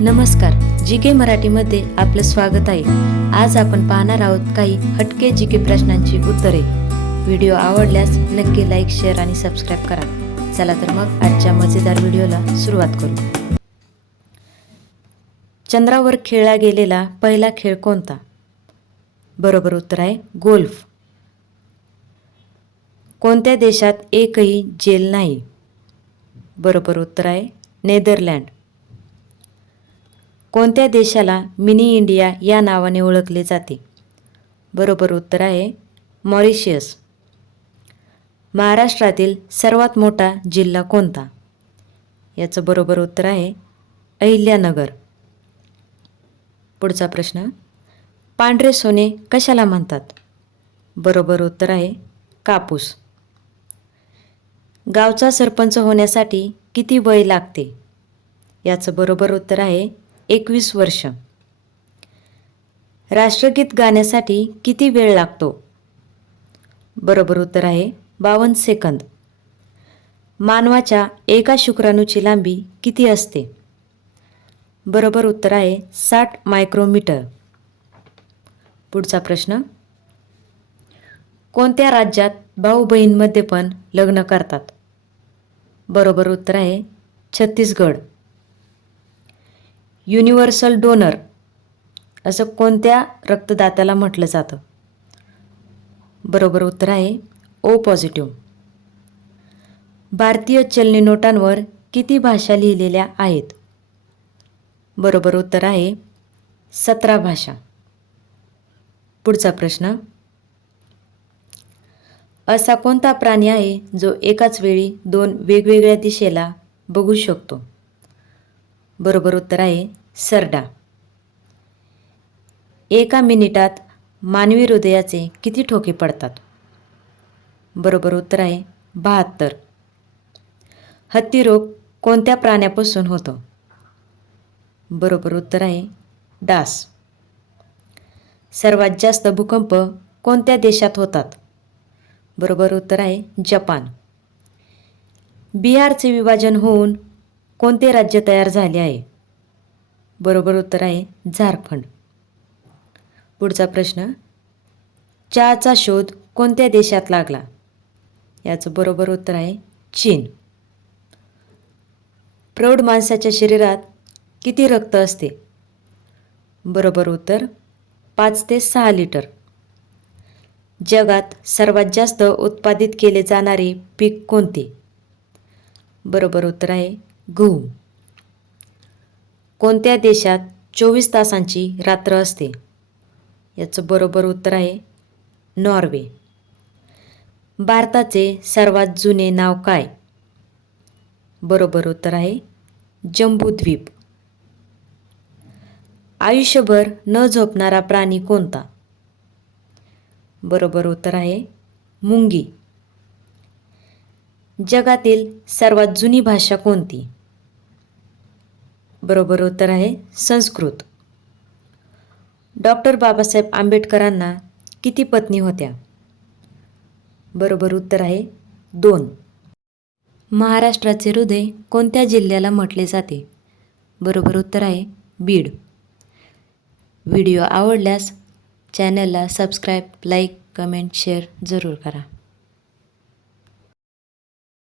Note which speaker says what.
Speaker 1: नमस्कार जी के मराठीमध्ये आपलं स्वागत आहे. आज आपण पाहणार आहोत काही हटके जी के प्रश्नांची उत्तरे. व्हिडिओ आवडल्यास नक्की लाईक शेअर आणि सबस्क्राईब करा. चला तर मग आजच्या मजेदार व्हिडिओला सुरुवात करू. चंद्रावर खेळला गेलेला पहिला खेळ कोणता? बरोबर उत्तर आहे गोल्फ. कोणत्या देशात एकही जेल नाही? बरोबर उत्तर आहे नेदरलँड. कोणत्या देशाला मिनी इंडिया या नावाने ओळखले जाते? बरोबर उत्तर आहे मॉरिशियस. महाराष्ट्रातील सर्वात मोठा जिल्हा कोणता? याचं बरोबर उत्तर आहे अहिल्यानगर. पुढचा प्रश्न पांढरे सोने कशाला म्हणतात? बरोबर उत्तर आहे कापूस. गावचा सरपंच होण्यासाठी किती वय लागते? याचं बरोबर उत्तर आहे एकवीस वर्ष. राष्ट्रगीत गाण्यासाठी किती वेळ लागतो? बरोबर उत्तर आहे बावन्न सेकंद. मानवाच्या एका शुक्राणूची लांबी किती असते? बरोबर उत्तर आहे साठ मायक्रोमीटर. पुढचा प्रश्न. कोणत्या राज्यात भाऊ बहीणमध्ये पण लग्न करतात? बरोबर उत्तर आहे छत्तीसगड. युनिव्हर्सल डोनर असं कोणत्या रक्तदात्याला म्हटलं जातं? बरोबर उत्तर आहे ओ पॉझिटिव्ह. भारतीय चलनी नोटांवर किती भाषा लिहिलेल्या आहेत? बरोबर उत्तर आहे सतरा भाषा. पुढचा प्रश्न. असा कोणता प्राणी आहे जो एकाच वेळी दोन वेगवेगळ्या दिशेला बघू शकतो? बरोबर उत्तर आहे सरडा. एका मिनिटात मानवी हृदयाचे किती ठोके पडतात? बरोबर उत्तर आहे बहात्तर. हत्ती रोग कोणत्या प्राण्यापासून होतो? बरोबर उत्तर आहे डास. सर्वात जास्त भूकंप कोणत्या देशात होतात? बरोबर उत्तर आहे जपान. बिहारचे विभाजन होऊन कोणते राज्य तयार झाले आहे? बरोबर उत्तर आहे झारखंड. पुढचा प्रश्न चहाचा शोध कोणत्या देशात लागला? याचं बरोबर उत्तर आहे चीन. प्रौढ माणसाच्या शरीरात किती रक्त असते? बरोबर उत्तर पाच ते सहा लिटर. जगात सर्वात जास्त उत्पादित केले जाणारे पीक कोणते? बरोबर उत्तर आहे गहू. कोणत्या देशात चोवीस तासांची रात्र असते? याचं बरोबर उत्तर आहे नॉर्वे. भारताचे सर्वात जुने नाव काय? बरोबर उत्तर आहे जम्बूद्वीप. आयुष्यभर न झोपणारा प्राणी कोणता? बरोबर उत्तर आहे मुंगी. जगातील सर्वात जुनी भाषा कोणती? बरोबर उत्तर आहे संस्कृत. डॉक्टर बाबासाहेब आंबेडकरांना किती पत्नी होत्या? बरोबर उत्तर आहे दोन. महाराष्ट्राचे हृदय कोणत्या जिल्ह्याला म्हटले जाते? बरोबर उत्तर आहे बीड. व्हिडिओ आवडल्यास चॅनलला सबस्क्राईब लाईक कमेंट शेअर जरूर करा.